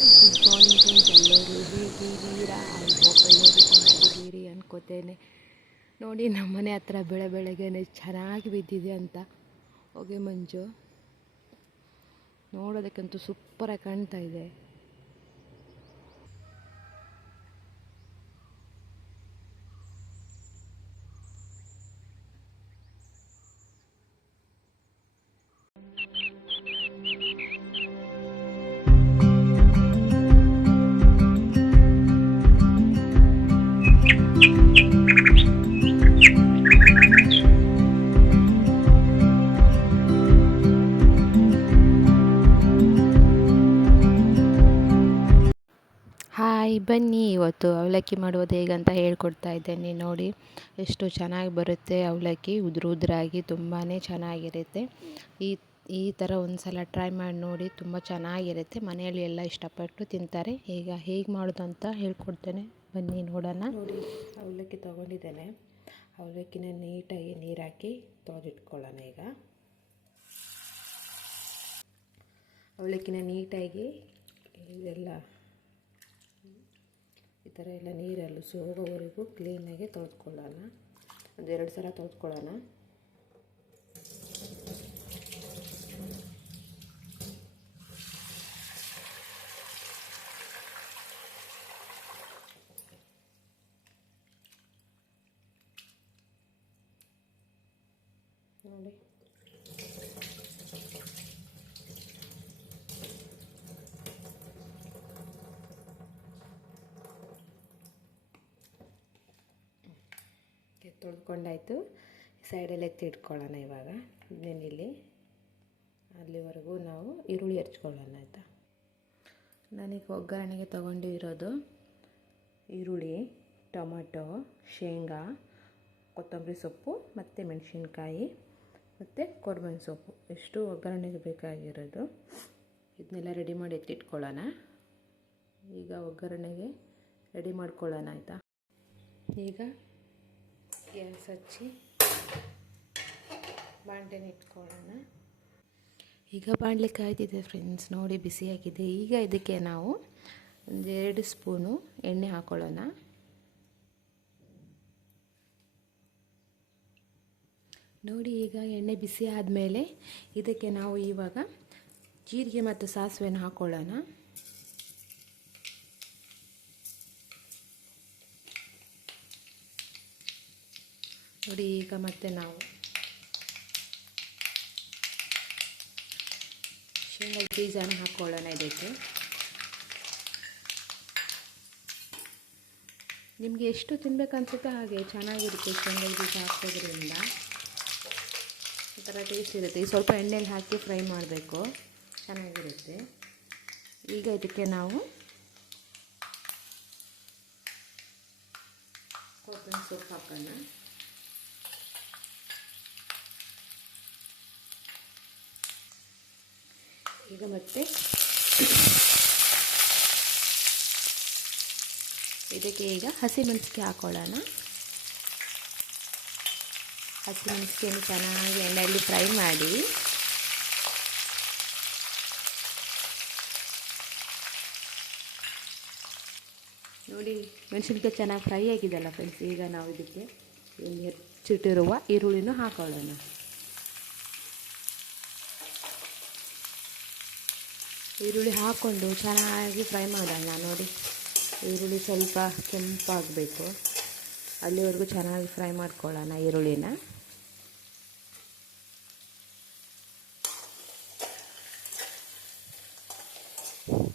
Good morning friends, ಎಲ್ಲರೂ ಹೇಗಿದ್ದೀರಾ? I hope ಎಲ್ಲರೂ ಚೆನ್ನಾಗಿದ್ದೀರಿ ಅನ್ಕೋತೇನೆ. ನೋಡಿ, ನಮ್ಮನೆ ಹತ್ರ ಬೆಳಗ್ಗೆನೆ ಚೆನ್ನಾಗಿ ಬಿದ್ದಿದೆ ಅಂತ ಹೊಗೆ ಮಂಜು. ನೋಡೋದಕ್ಕಂತೂ ಸೂಪರಾಗಿ ಕಾಣ್ತಾ ಇದೆ. ಹಾಯ್, ಬನ್ನಿ ಇವತ್ತು ಅವಲಕ್ಕಿ ಮಾಡೋದು ಹೇಗಂತ ಹೇಳ್ಕೊಡ್ತಾ ಇದ್ದೇನೆ. ನೋಡಿ ಎಷ್ಟು ಚೆನ್ನಾಗಿ ಬರುತ್ತೆ ಅವಲಕ್ಕಿ, ಉದುರಾಗಿ ತುಂಬಾ ಚೆನ್ನಾಗಿರುತ್ತೆ. ಈ ಥರ ಒಂದು ಸಲ ಟ್ರೈ ಮಾಡಿ ನೋಡಿ, ತುಂಬ ಚೆನ್ನಾಗಿರುತ್ತೆ. ಮನೆಯಲ್ಲಿ ಎಲ್ಲ ಇಷ್ಟಪಟ್ಟು ತಿಂತಾರೆ. ಈಗ ಹೇಗೆ ಮಾಡೋದು ಅಂತ ಹೇಳ್ಕೊಡ್ತೇನೆ, ಬನ್ನಿ ನೋಡೋಣ. ನೋಡಿ, ಅವಲಕ್ಕಿ ತೊಗೊಂಡಿದ್ದೇನೆ. ಅವಲಕ್ಕಿನ ನೀಟಾಗಿ ನೀರು ಹಾಕಿ ತೊಳೆದಿಟ್ಕೊಳ್ಳೋಣ. ಈಗ ಅವಲಕ್ಕಿನ ನೀಟಾಗಿ ಇದೆಲ್ಲ ಈ ಥರ ಎಲ್ಲ ನೀರೆಲ್ಲ ಹೋಗೋವರೆಗೂ ಕ್ಲೀನಾಗಿ ತೊಳೆದುಕೊಳ್ಳೋಣ. ಒಂದು 2 ಸಲ ತೊಳೆದುಕೊಳ್ಳೋಣ. ನೋಡಿ, ತೊಳ್ಕೊಂಡಾಯಿತು. ಸೈಡಲ್ಲಿ ಎತ್ತಿಟ್ಕೊಳ್ಳೋಣ. ಇವಾಗ ಇಲ್ಲಿ ಅಲ್ಲಿವರೆಗೂ ನಾವು ಈರುಳ್ಳಿ ಹೆಚ್ಕೊಳ್ಳೋಣ, ಆಯಿತಾ? ನಾನೀಗ ಒಗ್ಗರಣೆಗೆ ತೊಗೊಂಡಿರೋದು ಈರುಳ್ಳಿ, ಟೊಮೆಟೊ, ಶೇಂಗಾ, ಕೊತ್ತಂಬರಿ ಸೊಪ್ಪು ಮತ್ತು ಮೆಣಸಿನ್ಕಾಯಿ ಮತ್ತು ಕೊತ್ತಂಬರಿ ಸೊಪ್ಪು, ಎಷ್ಟು ಒಗ್ಗರಣೆಗೆ ಬೇಕಾಗಿರೋದು. ಇದನ್ನೆಲ್ಲ ರೆಡಿ ಮಾಡಿ ಎತ್ತಿಟ್ಕೊಳ್ಳೋಣ. ಈಗ ಒಗ್ಗರಣೆಗೆ ರೆಡಿ ಮಾಡ್ಕೊಳ್ಳೋಣ, ಆಯಿತಾ? ಈಗ ಗ್ಯಾಸ್ ಹಚ್ಚಿ ಬಾಣಲೆನ ಇಟ್ಕೊಳ್ಳೋಣ. ಈಗ ಬಾಣಲೆ ಕಾಯ್ದಿದೆ ಫ್ರೆಂಡ್ಸ್. ನೋಡಿ, ಬಿಸಿಯಾಗಿದೆ. ಈಗ ಇದಕ್ಕೆ ನಾವು ಒಂದು 2 ಸ್ಪೂನು ಎಣ್ಣೆ ಹಾಕ್ಕೊಳ್ಳೋಣ. ನೋಡಿ, ಈಗ ಎಣ್ಣೆ ಬಿಸಿ ಆದಮೇಲೆ ಇದಕ್ಕೆ ನಾವು ಇವಾಗ ಜೀರಿಗೆ ಮತ್ತು ಸಾಸಿವೆನ ಹಾಕ್ಕೊಳ್ಳೋಣ. ನೋಡಿ, ಈಗ ಮತ್ತೆ ನಾವು ಶೇಂಗಾ ಬೀಜನ ಹಾಕ್ಕೊಳ್ಳೋಣ ಇದಕ್ಕೆ. ನಿಮಗೆ ಎಷ್ಟು ತಿನ್ಬೇಕನ್ಸುತ್ತೋ ಹಾಗೆ ಚೆನ್ನಾಗಿರುತ್ತೆ. ಶೇಂಗಾ ಬೀಜ ಹಾಕೋದ್ರಿಂದ ಒಂಥರ ಟೇಸ್ಟ್ ಇರುತ್ತೆ. ಸ್ವಲ್ಪ ಎಣ್ಣೆಯಲ್ಲಿ ಹಾಕಿ ಫ್ರೈ ಮಾಡಬೇಕು, ಚೆನ್ನಾಗಿರುತ್ತೆ. ಈಗ ಇದಕ್ಕೆ ನಾವು ಕೊತ್ತಂಬರಿ ಸೊಪ್ಪು ಹಾಕೋಣ. ಈಗ ಮತ್ತೆ ಇದಕ್ಕೆ ಈಗ ಹಸಿಮೆಣಸಿಗೆ ಹಾಕೊಳ್ಳೋಣ. ಹಸಿಮೆಣಸಿಗೆಯನ್ನು ಚೆನ್ನಾಗಿ ಎಣ್ಣೆಯಲ್ಲಿ ಫ್ರೈ ಮಾಡಿ ನೋಡಿ, ಮೆಣಸಿನ್ಕಾಯಿ ಚೆನ್ನಾಗಿ ಫ್ರೈ ಆಗಿದೆಯಲ್ಲ ಫ್ರೆಂಡ್ಸ್. ಈಗ ನಾವು ಇದಕ್ಕೆ ಹೆಚ್ಚಿಟ್ಟಿರುವ ಈರುಳ್ಳಿನೂ ಹಾಕೊಳ್ಳೋಣ. ಈರುಳ್ಳಿ ಹಾಕ್ಕೊಂಡು ಚೆನ್ನಾಗಿ ಫ್ರೈ ಮಾಡೋಣ. ನೋಡಿ, ಈರುಳ್ಳಿ ಸ್ವಲ್ಪ ಕೆಂಪಾಗಬೇಕು, ಅಲ್ಲಿವರೆಗೂ ಚೆನ್ನಾಗಿ ಫ್ರೈ ಮಾಡ್ಕೊಳ್ಳೋಣ ಈರುಳ್ಳಿನ.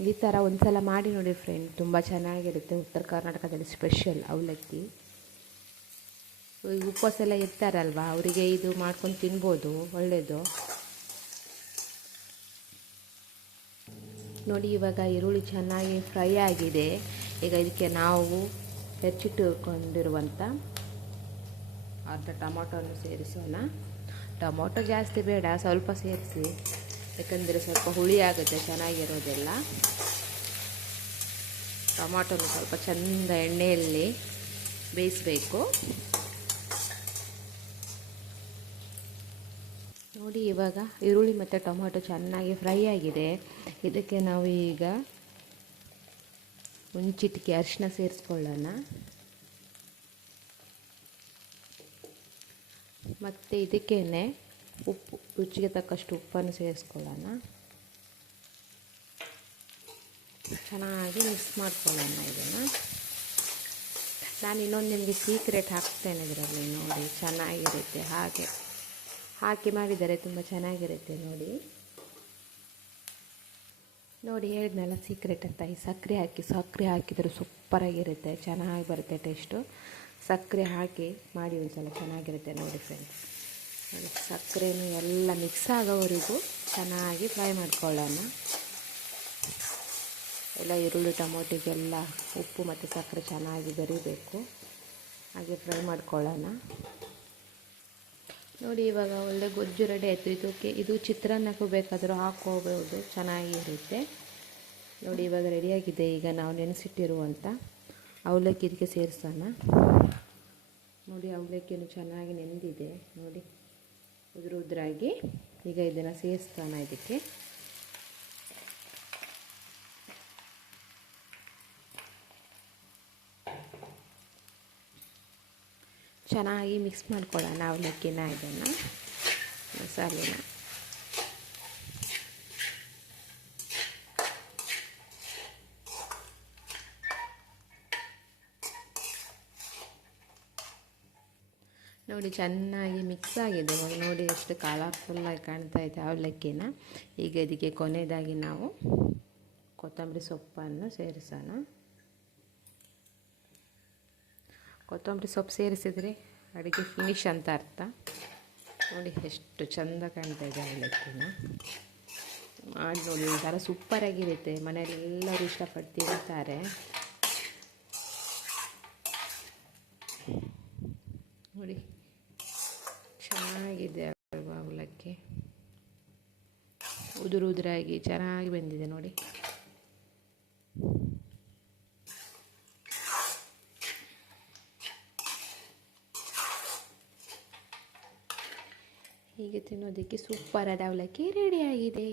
ಈ ಥರ ಒಂದು ಸಲ ಮಾಡಿ ನೋಡಿ ಫ್ರೆಂಡ್, ತುಂಬ ಚೆನ್ನಾಗಿರುತ್ತೆ. ಉತ್ತರ ಕರ್ನಾಟಕದಲ್ಲಿ ಸ್ಪೆಷಲ್ ಅವಲಕ್ಕಿ. ಉಪವಾಸ ಎಲ್ಲ ಇರ್ತಾರಲ್ವ, ಅವರಿಗೆ ಇದು ಮಾಡ್ಕೊಂಡು ತಿನ್ಬೋದು, ಒಳ್ಳೆಯದು. ನೋಡಿ, ಇವಾಗ ಈರುಳ್ಳಿ ಚೆನ್ನಾಗಿ ಫ್ರೈ ಆಗಿದೆ. ಈಗ ಇದಕ್ಕೆ ನಾವು ಹೆಚ್ಚಿಟ್ಟುಕೊಂಡಿರುವಂಥ ಅರ್ಧ ಟೊಮೊಟೊವನ್ನು ಸೇರಿಸೋಣ. ಟೊಮೊಟೊ ಜಾಸ್ತಿ ಬೇಡ, ಸ್ವಲ್ಪ ಸೇರಿಸಿ, ಯಾಕಂದರೆ ಸ್ವಲ್ಪ ಹುಳಿ ಆಗುತ್ತೆ, ಚೆನ್ನಾಗಿರೋದೆಲ್ಲ. ಟೊಮೊಟೊನು ಸ್ವಲ್ಪ ಚೆಂದ ಎಣ್ಣೆಯಲ್ಲಿ ಬೇಯಿಸಬೇಕು. ನೋಡಿ, ಇವಾಗ ಈರುಳ್ಳಿ ಮತ್ತು ಟೊಮೊಟೊ ಚೆನ್ನಾಗಿ ಫ್ರೈ ಆಗಿದೆ. ಇದಕ್ಕೆ ನಾವು ಈಗ ಒಂದು ಚಿಟಿಕೆ ಅರಿಶಿನ ಸೇರಿಸ್ಕೊಳ್ಳೋಣ. ಮತ್ತು ಇದಕ್ಕೇನೆ ಉಪ್ಪು, ರುಚಿಗೆ ತಕ್ಕಷ್ಟು ಉಪ್ಪನ್ನು ಸೇರಿಸ್ಕೊಳ್ಳೋಣ. ಚೆನ್ನಾಗಿ ಮಿಕ್ಸ್ ಮಾಡ್ಕೊಳ್ಳೋಣ ಇದನ್ನು. ನಾನು ಇನ್ನೊಂದು ನಿಮಗೆ ಸೀಕ್ರೆಟ್ ಹಾಕ್ತೇನೆ ಇದರಲ್ಲಿ, ನೋಡಿ ಚೆನ್ನಾಗಿರುತ್ತೆ. ಹಾಕಿ ಮಾಡಿದರೆ ತುಂಬ ಚೆನ್ನಾಗಿರುತ್ತೆ ನೋಡಿ. ಹೇಳಿದ್ನಲ್ಲ ಸೀಕ್ರೆಟ್ ಅಂತ. ಈ ಸಕ್ಕರೆ ಹಾಕಿದರೆ ಸೂಪರಾಗಿರುತ್ತೆ, ಚೆನ್ನಾಗಿ ಬರುತ್ತೆ ಟೇಸ್ಟು. ಸಕ್ಕರೆ ಹಾಕಿ ಮಾಡಿ ಒಂದು ಸಲ, ಚೆನ್ನಾಗಿರುತ್ತೆ ನೋಡಿ ಫ್ರೆಂಡ್ಸ್. ನೋಡಿ ಸಕ್ಕರೆನೂ ಎಲ್ಲ ಮಿಕ್ಸ್ ಆಗೋವರೆಗೂ ಚೆನ್ನಾಗಿ ಫ್ರೈ ಮಾಡ್ಕೊಳ್ಳೋಣ. ಎಲ್ಲ ಈರುಳ್ಳಿ ಟೊಮೊಟೊಗೆಲ್ಲ ಉಪ್ಪು ಮತ್ತು ಸಕ್ಕರೆ ಚೆನ್ನಾಗಿ ಬೆರಿಬೇಕು, ಹಾಗೆ ಫ್ರೈ ಮಾಡ್ಕೊಳ್ಳೋಣ. ನೋಡಿ ಇವಾಗ ಒಳ್ಳೆ ಗೊಜ್ಜು ರೆಡಿ ಆಯಿತು. ಇದು ಚಿತ್ರಾನ್ನಕ್ಕೂ ಬೇಕಾದರೂ ಹಾಕ್ಕೋಬೋದು, ಚೆನ್ನಾಗಿರುತ್ತೆ ನೋಡಿ. ಇವಾಗ ರೆಡಿಯಾಗಿದೆ. ಈಗ ನಾವು ನೆನೆಸಿಟ್ಟಿರುವಂಥ ಅವಲಕ್ಕಿ ಇದಕ್ಕೆ ಸೇರಿಸೋಣ. ನೋಡಿ ಅವಲಕ್ಕಿನೂ ಚೆನ್ನಾಗಿ ನೆಂದಿದೆ ನೋಡಿ, ಉದುರಾಗಿ. ಈಗ ಇದನ್ನು ಸೇರಿಸೋಣ ಇದಕ್ಕೆ. ಚೆನ್ನಾಗಿ ಮಿಕ್ಸ್ ಮಾಡ್ಕೊಳ್ಳೋಣ ಅವಲಕ್ಕಿನ, ಇದನ್ನು ಮಸಾಲೆನ. ನೋಡಿ ಚೆನ್ನಾಗಿ ಮಿಕ್ಸ್ ಆಗಿದೆ. ಇವಾಗ ನೋಡಿ ಎಷ್ಟು ಕಲರ್ಫುಲ್ಲಾಗಿ ಕಾಣ್ತಾ ಇದೆ ಅವಲಕ್ಕಿನ. ಈಗ ಇದಕ್ಕೆ ಕೊನೆಯದಾಗಿ ನಾವು ಕೊತ್ತಂಬರಿ ಸೊಪ್ಪನ್ನು ಸೇರಿಸೋಣ. ಕೊತ್ತಂಬರಿ ಸೊಪ್ಪು ಸೇರಿಸಿದರೆ ಅಡುಗೆ ಫಿನಿಶ್ ಅಂತ ಅರ್ಥ. ನೋಡಿ ಎಷ್ಟು ಚೆಂದ ಕಾಣ್ತಾ ಇದೆ ಅವಲಕ್ಕಿನ. ಮಾಡಿ ನೋಡಿ, ಒಂಥರ ಸೂಪರಾಗಿರುತ್ತೆ. ಮನೆಯಲ್ಲಿ ಎಲ್ಲರೂ ಇಷ್ಟಪಟ್ಟು ತಿಂತಾರೆ ನೋಡಿ. ಚೆನ್ನಾಗಿದೆ ಅಲ್ವಾ ಅವಲಕ್ಕಿ, ಉದುರಾಗಿ ಚೆನ್ನಾಗಿ ಬಂದಿದೆ ನೋಡಿ. ಹೀಗೆ ತಿನ್ನೋದಕ್ಕೆ ಸೂಪರಾದ ಅವಲಕ್ಕಿ ರೆಡಿಯಾಗಿದೆ.